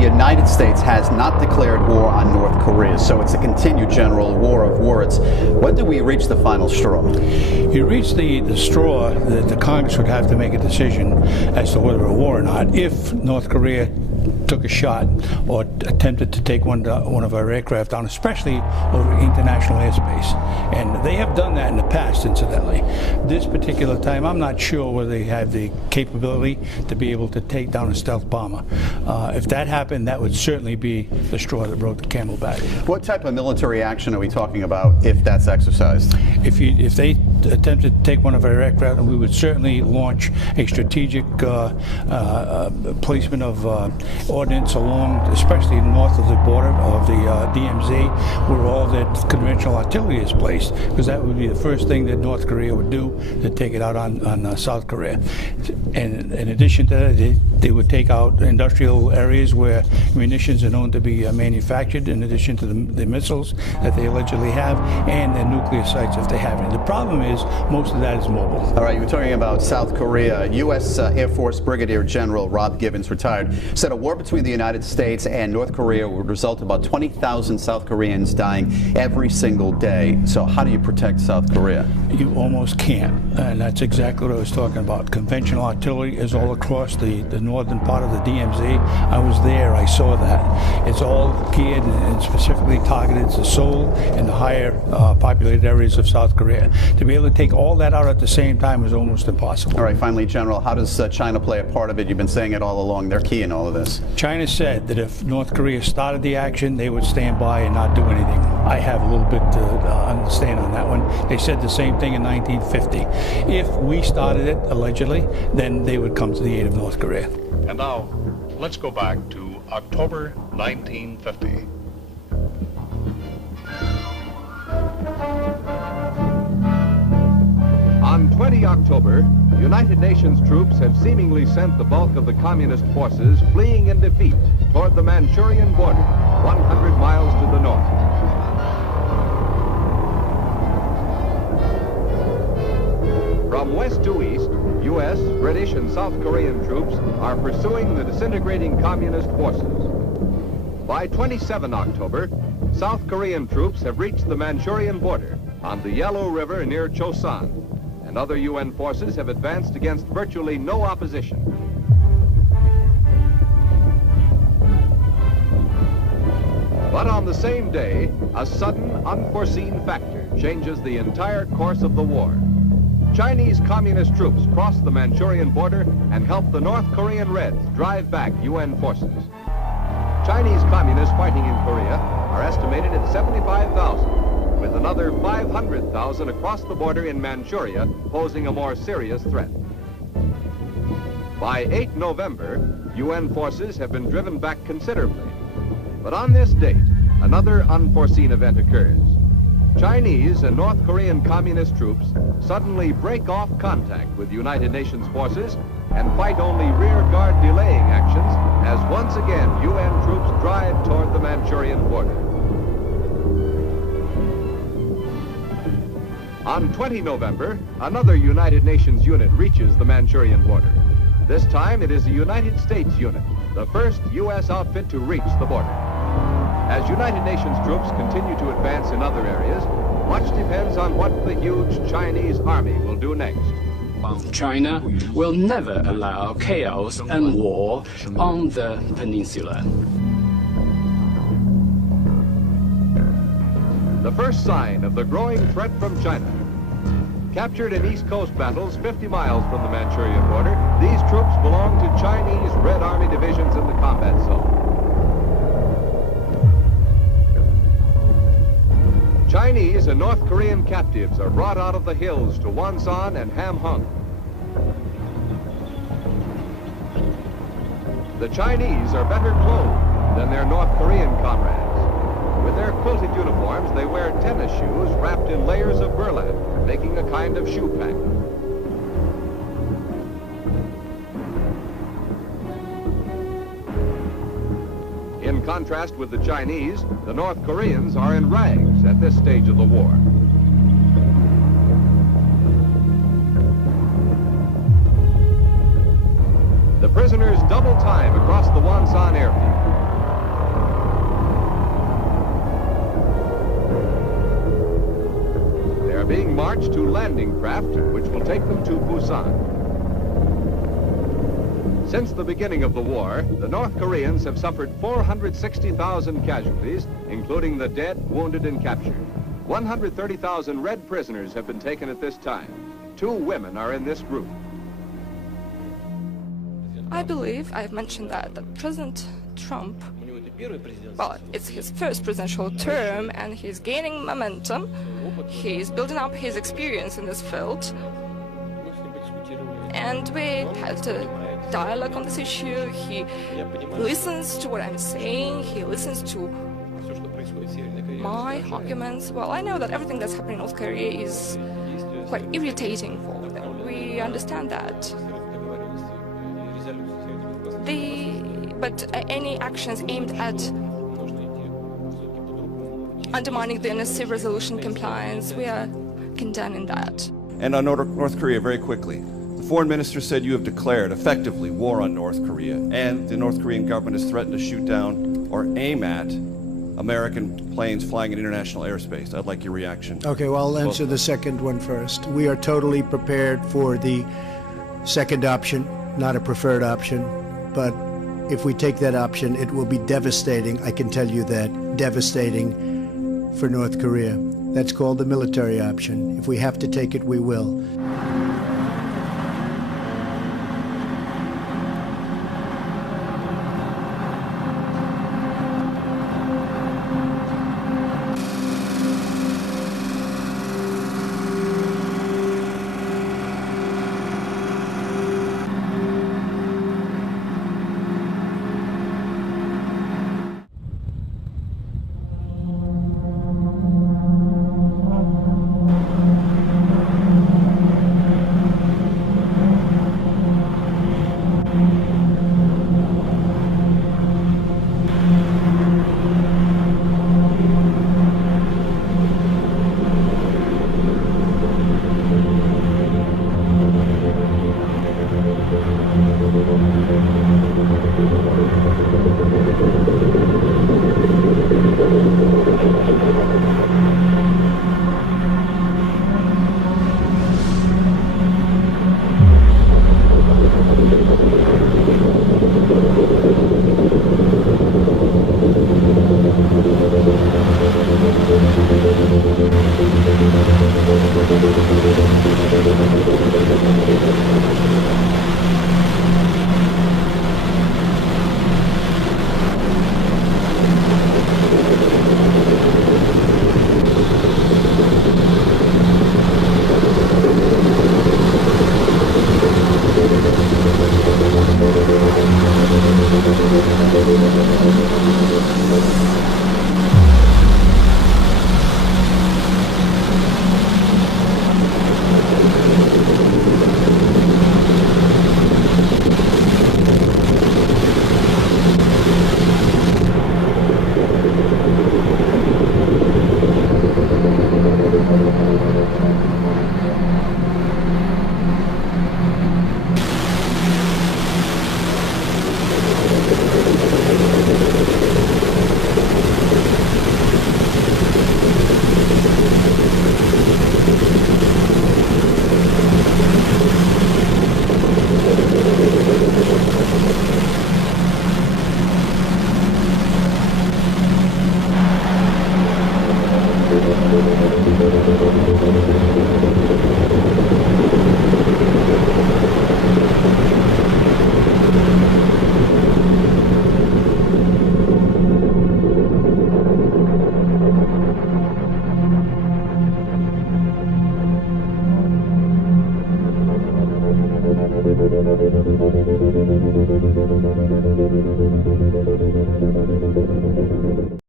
United States has not declared war on North Korea, so it's a continued general war of words. When do we reach the final straw? You reach the straw that the Congress would have to make a decision as to whether a war or not. If North Korea took a shot or attempted to take one of our aircraft down, especially over international airspace. And they have done that in the past, incidentally. This particular time, I'm not sure whether they have the capability to be able to take down a stealth bomber. If that happened, that would certainly be the straw that broke the camel back. What type of military action are we talking about if that's exercised? If they attempted to take one of our aircraft, we would certainly launch a strategic placement of ordnance along, especially north of the border of the DMZ, where all the conventional artillery is placed, because that would be the first thing that North Korea would do to take it out on South Korea. And in addition to that, they would take out industrial areas where munitions are known to be manufactured, in addition to the missiles that they allegedly have, and their nuclear sites if they have any. The problem is most of that is mobile. All right, you were talking about South Korea. U.S. Air Force Brigadier General Rob Gibbons, retired, said a war between the United States and North Korea would result in about 20,000 South Koreans dying every single day. So how do you protect South Korea? You almost can't, and that's exactly what I was talking about. Conventional artillery is all across the northern part of the DMZ. I was there, I saw that. It's all geared and specifically targeted to Seoul and the higher populated areas of South Korea. To be able to take all that out at the same time is almost impossible. All right, finally, General, how does China play a part of it? You've been saying it all along. They're key in all of this. China said that if North Korea started the action, they would stand by and not do anything. I have a little bit to understand on that one. They said the same thing in 1950. If we started it, allegedly, then they would come to the aid of North Korea. And now, let's go back to October 1950. On 20 October, United Nations troops have seemingly sent the bulk of the communist forces fleeing in defeat toward the Manchurian border, 100 miles to the north. From west to east, U.S., British, and South Korean troops are pursuing the disintegrating communist forces. By 27 October, South Korean troops have reached the Manchurian border on the Yellow River near Chosan, and other UN forces have advanced against virtually no opposition. But on the same day, a sudden, unforeseen factor changes the entire course of the war. Chinese communist troops cross the Manchurian border and help the North Korean Reds drive back UN forces. Chinese communists fighting in Korea are estimated at 75,000, with another 500,000 across the border in Manchuria posing a more serious threat. By 8 November, UN forces have been driven back considerably. But on this date, another unforeseen event occurs. Chinese and North Korean communist troops suddenly break off contact with United Nations forces and fight only rear guard delaying actions as once again UN troops drive toward the Manchurian border. On 20 November, another United Nations unit reaches the Manchurian border. This time it is a United States unit, the first U.S. outfit to reach the border. As United Nations troops continue to advance in other areas, much depends on what the huge Chinese army will do next. China will never allow chaos and war on the peninsula. The first sign of the growing threat from China. Captured in East Coast battles 50 miles from the Manchurian border, these troops belong to Chinese Red Army divisions in the combat zone. Chinese and North Korean captives are brought out of the hills to Wonsan and Hamhung. The Chinese are better clothed than their North Korean comrades. With their quilted uniforms, they wear tennis shoes wrapped in layers of burlap, making a kind of shoe pack. In contrast with the Chinese, the North Koreans are in rags at this stage of the war. The prisoners double time across the Wonsan airfield. march to landing craft, which will take them to Busan. Since the beginning of the war, the North Koreans have suffered 460,000 casualties, including the dead, wounded, and captured. 130,000 Red prisoners have been taken at this time. 2 women are in this group. I believe I've mentioned that President Trump, well, it's his first presidential term and he's gaining momentum. He's building up his experience in this field. And we had a dialogue on this issue. He listens to what I'm saying. He listens to my arguments. Well, I know that everything that's happening in North Korea is quite irritating for them. We understand that. But any actions aimed at undermining the NSC resolution compliance, we are condemning that. And on North Korea, very quickly. The foreign minister said you have declared effectively war on North Korea, and the North Korean government has threatened to shoot down or aim at American planes flying in international airspace. I'd like your reaction. Okay, well, I'll answer the second one first. We are totally prepared for the second option, not a preferred option, but if we take that option, it will be devastating, I can tell you that, devastating for North Korea. That's called the military option. If we have to take it, we will.